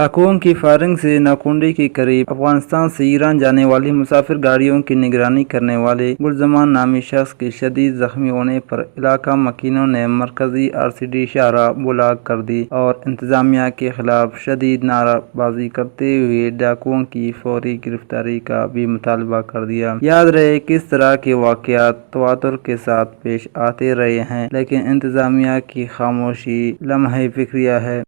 डाकुओं की फायरिंग से नाकुंडी के करीब अफगानिस्तान से ईरान जाने वाली मुसाफिर गाड़ियों की निगरानी करने वाले गुलजमान नामी शख्स के शदीद जख्मी होने पर इलाका मकीनों ने मरकजी RCD शाहराह ब्लॉक कर दी और इंतजामिया के खिलाफ शदीद नाराबाजी करते हुए डाकुओं की फौरी गिरफ्तारी का भी मुतालबा कर दिया। याद रहे कि इस तरह के वाकयात तवातुर के साथ पेश आते रहे हैं, लेकिन इंतजामिया की खामोशी लम्हे फिक्रिया है।